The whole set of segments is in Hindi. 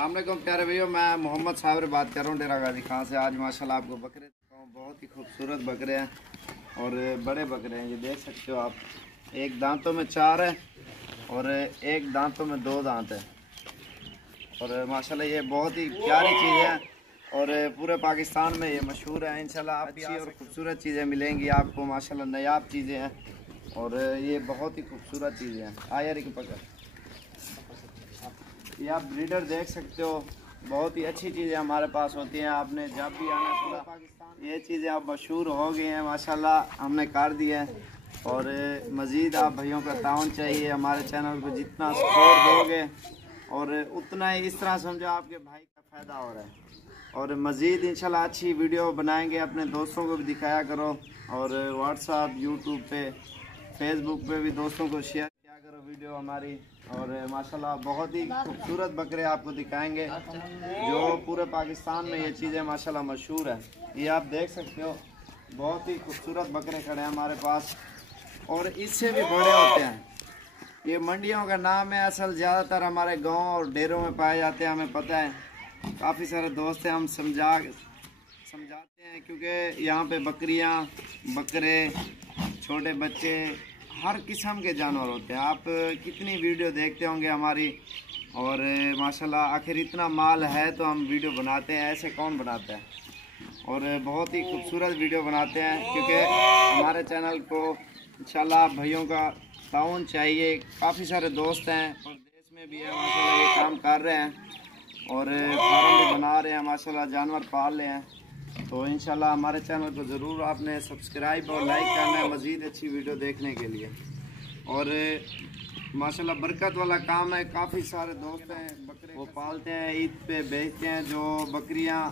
अस्सलामुअलैकुम प्यारे भैया, मैं मोहम्मद साबिर बात कर रहा हूँ डेरा गाजी खां से। आज माशाल्लाह आपको बकरे बहुत ही खूबसूरत बकरे हैं और बड़े बकरे हैं। ये देख सकते हो आप, एक दांतों में 4 है और एक दांतों में 2 दांत है। और माशाल्लाह ये बहुत ही प्यारी चीज़ है और पूरे पाकिस्तान में ये मशहूर है। इंशाल्लाह अच्छी और खूबसूरत चीज़ें मिलेंगी आपको। माशाल्लाह नायाब चीज़ें हैं और ये बहुत ही खूबसूरत चीज़ें हैं। आयर की पकड़, ये आप ब्रीडर देख सकते हो, बहुत ही अच्छी चीज़ें हमारे पास होती हैं। आपने जब भी आना पूरा पाकिस्तान ये चीज़ें अब मशहूर हो गई हैं माशाल्लाह, हमने कर दिया है। और मज़ीद आप भैयों का ताउन चाहिए। हमारे चैनल को जितना सपोर्ट दोगे और उतना ही इस तरह समझो आपके भाई का फ़ायदा हो रहा है। और मज़ीद इंशाल्लाह अच्छी वीडियो बनाएंगे, अपने दोस्तों को भी दिखाया करो और व्हाट्सएप, यूट्यूब पे, फेसबुक पे भी दोस्तों को शेयर किया करो वीडियो हमारी। और माशाल्लाह बहुत ही खूबसूरत बकरे आपको दिखाएंगे जो पूरे पाकिस्तान में ये चीज़ें माशाल्लाह मशहूर है। ये आप देख सकते हो, बहुत ही खूबसूरत बकरे खड़े हैं हमारे पास और इससे भी बड़े होते हैं। ये मंडियों का नाम है, असल ज़्यादातर हमारे गांव और डेरों में पाए जाते हैं, हमें पता है। काफ़ी सारे दोस्त हैं, हम समझाते हैं क्योंकि यहाँ पे बकरियाँ, बकरे, छोटे बच्चे, हर किस्म के जानवर होते हैं। आप कितनी वीडियो देखते होंगे हमारी और माशाल्लाह आखिर इतना माल है तो हम वीडियो बनाते हैं, ऐसे कौन बनाता है। और बहुत ही खूबसूरत वीडियो बनाते हैं क्योंकि हमारे चैनल को इंशाल्लाह भैयों का ताउन चाहिए। काफ़ी सारे दोस्त हैं और देश में भी है माशाल्लाह, ये काम कर रहे हैं और फार्म भी बना रहे हैं माशाल्लाह, जानवर पाल रहे हैं। तो इंशाल्लाह हमारे चैनल को ज़रूर आपने सब्सक्राइब और लाइक करना है मज़ीद अच्छी वीडियो देखने के लिए। और माशाल्लाह बरकत वाला काम है। काफ़ी सारे दोस्त हैं बकरे वो पालते हैं, ईद पे बेचते हैं। जो बकरियां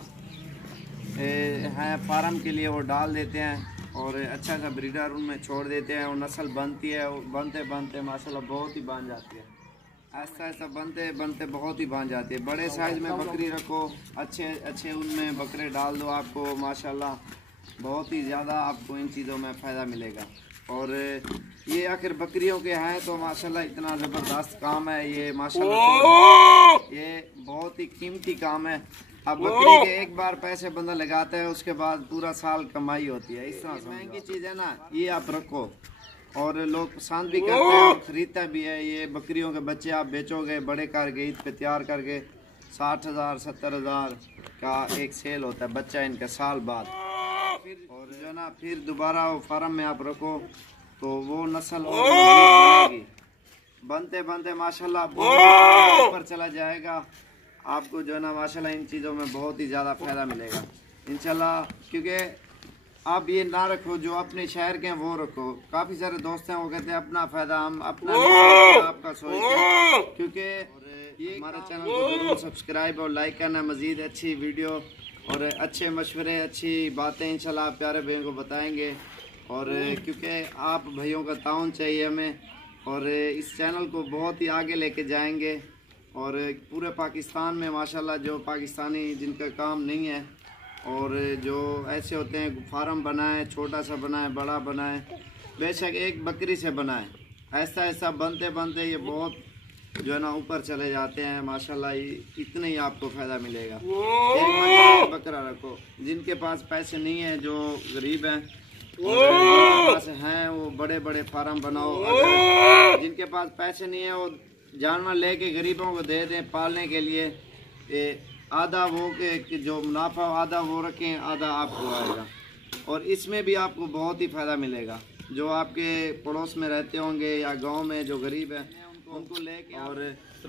हैं फार्म के लिए वो डाल देते हैं और अच्छा सा ब्रीडर उनमें छोड़ देते हैं। वो नस्ल बनती है, वो बनते बनते माशाल्लाह बहुत ही बन जाती है। ऐसा ऐसा बनते बनते बहुत ही बन जाती है। बड़े साइज़ में बकरी रखो, अच्छे उनमें बकरे डाल दो, आपको माशाल्लाह बहुत ही ज़्यादा आपको इन चीज़ों में फ़ायदा मिलेगा। और ये आखिर बकरियों के हैं तो माशाल्लाह इतना ज़बरदस्त काम है ये माशाल्लाह, ये बहुत ही कीमती काम है। अब बकरी के एक बार पैसे बंदा लगाता है, उसके बाद पूरा साल कमाई होती है। इस तरह महंगी चीज़ है ना, ये आप रखो और लोग पसंद भी करते हैं और ख़रीदता भी है। ये बकरियों के बच्चे आप बेचोगे बड़े करके, ईद पे तैयार करके 60,000 70,000 का एक सेल होता है बच्चा इनका साल बाद। और जो है ना फिर दोबारा वो फार्म में आप रखो तो वो नस्ल और बनेगी। बनते बनते माशाल्लाह बहुत ऊपर चला जाएगा। आपको जो है ना माशाल्लाह इन चीज़ों में बहुत ही ज़्यादा फ़ायदा मिलेगा इंशाल्लाह। क्योंकि आप ये ना रखो जो अपने शहर के हैं वो रखो। काफ़ी सारे दोस्त हैं वो कहते हैं अपना फ़ायदा हम अपना आपका सोचते हैं। क्योंकि ये हमारे चैनल को जरूर सब्सक्राइब और लाइक करना, मज़ीद अच्छी वीडियो और अच्छे मशवरे, अच्छी बातें इंशाल्लाह आप प्यारे भैया को बताएंगे। और क्योंकि आप भैयों का ताउन चाहिए हमें और इस चैनल को बहुत ही आगे लेके जाएंगे। और पूरे पाकिस्तान में माशाल्लाह जो पाकिस्तानी जिनका काम नहीं है और जो ऐसे होते हैं फार्म बनाएं, छोटा सा बनाएं, बड़ा बनाएं, बेशक एक बकरी से बनाएं, ऐसा ऐसा बनते बनते ये बहुत जो है ना ऊपर चले जाते हैं माशाल्लाह। इतने ही आपको फ़ायदा मिलेगा। एक बकरा रखो। जिनके पास पैसे नहीं है, जो गरीब हैं और पास हैं, वो बड़े बड़े फार्म बनाओ। जिनके पास पैसे नहीं है वो जानवर लेके गरीबों को दे दें पालने के लिए। आधा वो के जो मुनाफा आधा वो रखें, आधा आपको आएगा। और इसमें भी आपको बहुत ही फ़ायदा मिलेगा। जो आपके पड़ोस में रहते होंगे या गांव में जो गरीब है उनको लेके और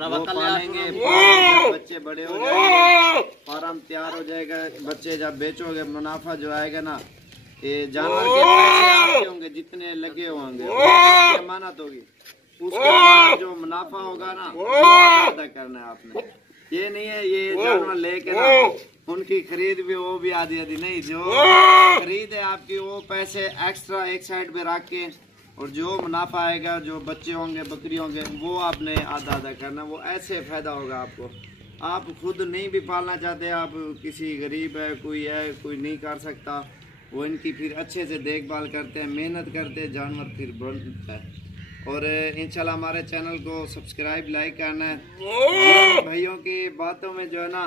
वो पालेंगे। जब बच्चे बड़े हो जाएंगे, फार्म तैयार हो जाएगा, बच्चे जब बेचोगे मुनाफा जो आएगा ना, ये जानवर के पैसे आपके होंगे जितने लगे होंगे, अमानत होगी, उसके बाद जो मुनाफा होगा ना अदा करना है आपने। ये नहीं है ये जानवर लेके ना उनकी खरीद भी वो भी आधी आधी नहीं, जो खरीद है आपकी वो पैसे एक्स्ट्रा एक साइड पे रख के और जो मुनाफा आएगा, जो बच्चे होंगे बकरी होंगे, वो आपने आधा आधा करना। वो ऐसे फ़ायदा होगा आपको। आप खुद नहीं भी पालना चाहते, आप किसी गरीब है कोई नहीं कर सकता, वो इनकी फिर अच्छे से देखभाल करते हैं, मेहनत करते हैं, जानवर फिर बनता है। और इंशाल्लाह हमारे चैनल को सब्सक्राइब लाइक करना है। जिन भाइयों की बातों में जो है ना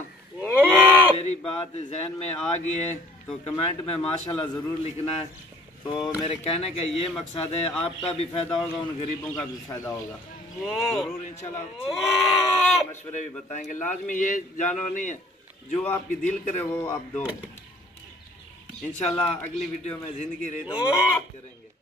मेरी बात जहन में आ गई है तो कमेंट में माशाल्लाह ज़रूर लिखना है। तो मेरे कहने का ये मकसद है, आपका भी फ़ायदा होगा, उन गरीबों का भी फ़ायदा होगा। ज़रूर इंशाल्लाह मशवरे भी बताएंगे। लाजमी ये जानवर नहीं है, जो आपकी दिल करे वो आप दो। इंशाल्लाह अगली वीडियो में ज़िंदगी रही तो बात करेंगे।